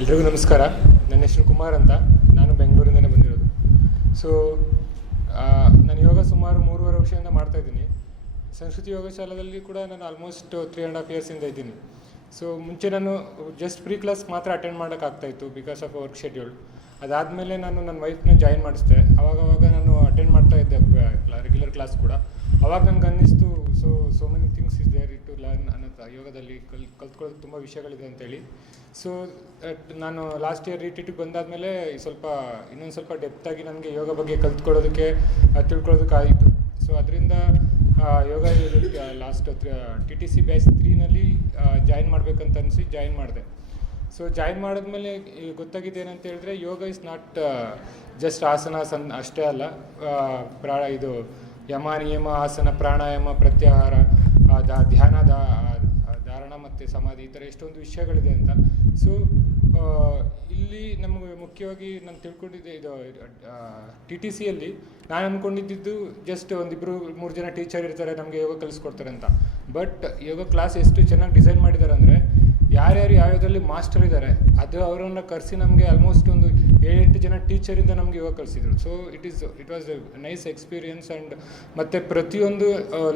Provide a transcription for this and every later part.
ಎಲ್ರಿಗೂ ನಮಸ್ಕಾರ. ನನ್ನ ಹೆಸರು ಕುಮಾರ್ ಅಂತ. ನಾನು ಬೆಂಗಳೂರಿಂದನೇ ಬಂದಿರೋದು. ಸೊ ನಾನು ಯೋಗ ಸುಮಾರು 3.5 ವರ್ಷದಿಂದ ಮಾಡ್ತಾಯಿದ್ದೀನಿ. ಸಂಸ್ಕೃತಿ ಯೋಗ ಶಾಲೆಯಲ್ಲಿ ಕೂಡ ನಾನು ಆಲ್ಮೋಸ್ಟ್ 3.5 ಇಯರ್ಸಿಂದ ಇದ್ದೀನಿ. ಸೊ ಮುಂಚೆ ನಾನು ಜಸ್ಟ್ ಪ್ರೀ ಕ್ಲಾಸ್ ಮಾತ್ರ ಅಟೆಂಡ್ ಮಾಡೋಕ್ಕಾಗ್ತಾಯಿತ್ತು ಬಿಕಾಸ್ ಆಫ್ ವರ್ಕ್ ಶೆಡ್ಯೂಲ್. ಅದಾದಮೇಲೆ ನಾನು ನನ್ನ ವೈಫ್ನ ಜಾಯಿನ್ ಮಾಡಿಸಿದೆ. ಆವಾಗ ನಾನು ಅಟೆಂಡ್ ಮಾಡ್ತಾ ಇದ್ದೆ ರೆಗ್ಯುಲರ್ ಕ್ಲಾಸ್ ಕೂಡ. ಅವಾಗ ನನಗೆ ಅನ್ನಿಸ್ತು so many things is there to learn ಅನ್ನೋದು. ಯೋಗದಲ್ಲಿ ಕಲ್ತ್ಕೊಳ್ಳೋದು ತುಂಬ ವಿಷಯಗಳಿದೆ ಅಂತೇಳಿ. ಸೊ ನಾನು ಲಾಸ್ಟ್ ಇಯರ್ ರಿಟ್ರೀಟಿಗೆ ಬಂದಾದಮೇಲೆ ಇನ್ನೊಂದು ಸ್ವಲ್ಪ ಡೆಪ್ತಾಗಿ ನನಗೆ ಯೋಗ ಬಗ್ಗೆ ಕಲ್ತ್ಕೊಳ್ಳೋದಕ್ಕೆ ತಿಳ್ಕೊಳ್ಳೋದಕ್ಕಾಯಿತು. ಸೊ ಅದರಿಂದ ಯೋಗ ಲಾಸ್ಟ್ TTC ಬ್ಯಾಚ್ 3ನಲ್ಲಿ ಜಾಯಿನ್ ಮಾಡಬೇಕಂತ ಅನಿಸಿ ಜಾಯಿನ್ ಮಾಡಿದೆ. ಸೊ ಜಾಯಿನ್ ಮಾಡಿದ್ಮೇಲೆ ಗೊತ್ತಾಗಿದೆ ಏನಂತ ಹೇಳಿದ್ರೆ, ಯೋಗ ಇಸ್ ನಾಟ್ ಜಸ್ಟ್ ಆಸನ ಅಷ್ಟೇ ಅಲ್ಲ. ಇದು ಯಮ ನಿಯಮ, ಆಸನ, ಪ್ರಾಣಾಯಾಮ, ಪ್ರತ್ಯಾಹಾರ, ಧ್ಯಾನ, ಧಾರಣ ಮತ್ತು ಸಮಾಧಿ, ಈ ಥರ ಎಷ್ಟೊಂದು ವಿಷಯಗಳಿದೆ ಅಂತ. ಸೊ ಇಲ್ಲಿ ನಮಗೆ ಮುಖ್ಯವಾಗಿ ನಾನು ತಿಳ್ಕೊಂಡಿದ್ದೆ, ಇದು TTCಯಲ್ಲಿ ನಾನು ಅಂದ್ಕೊಂಡಿದ್ದು ಜಸ್ಟ್ 1-2-3 ಜನ ಟೀಚರ್ ಇರ್ತಾರೆ, ನಮಗೆ ಯೋಗ ಕಲಿಸ್ಕೊಡ್ತಾರೆ ಅಂತ. ಬಟ್ ಯೋಗ ಕ್ಲಾಸ್ ಎಷ್ಟು ಚೆನ್ನಾಗಿ ಡಿಸೈನ್ ಮಾಡಿದ್ದಾರೆ ಅಂದರೆ, ಯಾರ್ಯಾರು ಯಾವ್ಯಾವುದರಲ್ಲಿ ಮಾಸ್ಟರ್ ಇದ್ದಾರೆ ಅದು ಅವರನ್ನು ಕರೆಸಿ ನಮಗೆ ಆಲ್ಮೋಸ್ಟ್ ಒಂದು 7-8 ಜನ ಟೀಚರಿಂದ ನಮಗೆ ಯೋಗ ಕಲಿಸಿದ್ರು. So it was a nice experience. And ಮತ್ತು ಪ್ರತಿಯೊಂದು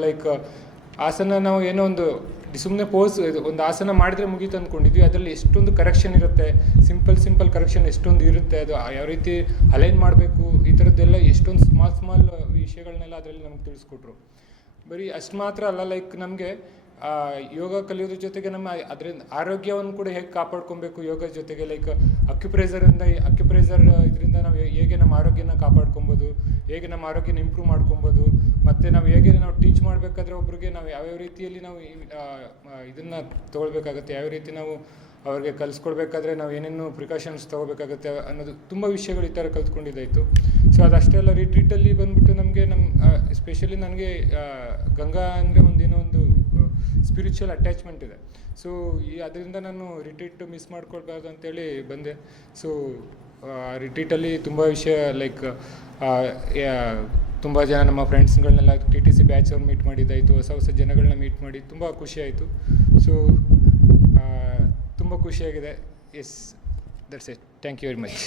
ಲೈಕ್ ಆಸನ ನಾವು ಏನೋ ಒಂದು ಸುಮ್ಮನೆ ಒಂದು ಆಸನ ಮಾಡಿದರೆ ಮುಗೀತು ಅಂದ್ಕೊಂಡಿದ್ವಿ. ಅದರಲ್ಲಿ ಎಷ್ಟೊಂದು ಕರೆಕ್ಷನ್ ಇರುತ್ತೆ, ಸಿಂಪಲ್ ಕರೆಕ್ಷನ್ ಎಷ್ಟೊಂದು ಇರುತ್ತೆ, ಅದು ಯಾವ ರೀತಿ ಅಲೈನ್ ಮಾಡಬೇಕು, ಈ ಥರದ್ದೆಲ್ಲ ಎಷ್ಟೊಂದು ಸ್ಮಾಲ್ ವಿಷಯಗಳನ್ನೆಲ್ಲ ಅದರಲ್ಲಿ ನಮ್ಗೆ ತಿಳಿಸ್ಕೊಟ್ರು. ಬರೀ ಅಷ್ಟು ಮಾತ್ರ ಅಲ್ಲ, ಲೈಕ್ ನಮಗೆ ಯೋಗ ಕಲಿಯೋದ್ರ ಜೊತೆಗೆ ಅದರಿಂದ ಆರೋಗ್ಯವನ್ನು ಕೂಡ ಹೇಗೆ ಕಾಪಾಡ್ಕೊಬೇಕು ಯೋಗದ ಜೊತೆಗೆ, ಲೈಕ್ ಅಕ್ಯುಪ್ರೆಷರ್ ಇದರಿಂದ ನಾವು ಹೇಗೆ ನಮ್ಮ ಆರೋಗ್ಯನ ಕಾಪಾಡ್ಕೊಬೋದು, ಹೇಗೆ ನಮ್ಮ ಆರೋಗ್ಯನ ಇಂಪ್ರೂವ್ ಮಾಡ್ಕೊಬೋದು, ಮತ್ತು ನಾವು ಹೇಗೆ ಟೀಚ್ ಮಾಡಬೇಕಾದ್ರೆ ಒಬ್ರಿಗೆ ನಾವು ಯಾವ್ಯಾವ ರೀತಿಯಲ್ಲಿ ನಾವು ಇದನ್ನು ತೊಗೊಳ್ಬೇಕಾಗತ್ತೆ, ಯಾವ ರೀತಿ ನಾವು ಅವ್ರಿಗೆ ಕಲಿಸ್ಕೊಡ್ಬೇಕಾದ್ರೆ ನಾವು ಏನೇನು ಪ್ರಿಕಾಷನ್ಸ್ ತೊಗೋಬೇಕಾಗತ್ತೆ ಅನ್ನೋದು ತುಂಬ ವಿಷಯಗಳು ಈ ಥರ ಕಲ್ತ್ಕೊಂಡಿದ್ದಾಯಿತು. ಸೊ ಅದಷ್ಟೇ ಅಲ್ಲ, ರಿಟ್ರೀಟಲ್ಲಿ ಬಂದ್ಬಿಟ್ಟು ನಮಗೆ ಎಸ್ಪೆಷಲಿ ನನಗೆ ಗಂಗಾ ಅಂದರೆ ಒಂದು ಸ್ಪಿರಿಚುವಲ್ ಅಟ್ಯಾಚ್ಮೆಂಟ್ ಇದೆ. ಸೊ ಅದರಿಂದ ನಾನು ರಿಟ್ರೀಟ್ ಮಿಸ್ ಮಾಡ್ಕೊಳ್ಬಾರ್ದು ಅಂತೇಳಿ ಬಂದೆ. ಸೊ ರಿಟ್ರೀಟಲ್ಲಿ ತುಂಬ ವಿಷಯ ಲೈಕ್ ತುಂಬ ಜನ ನಮ್ಮ ಫ್ರೆಂಡ್ಸ್ಗಳನ್ನೆಲ್ಲ TTC ಬ್ಯಾಚ್ ಅವ್ರು ಮೀಟ್ ಮಾಡಿದ್ದಾಯಿತು, ಹೊಸ ಜನಗಳನ್ನ ಮೀಟ್ ಮಾಡಿ ತುಂಬ ಖುಷಿಯಾಯಿತು. ಸೊ ತುಂಬ ಖುಷಿಯಾಗಿದೆ. Yes, that's it. Thank you very much.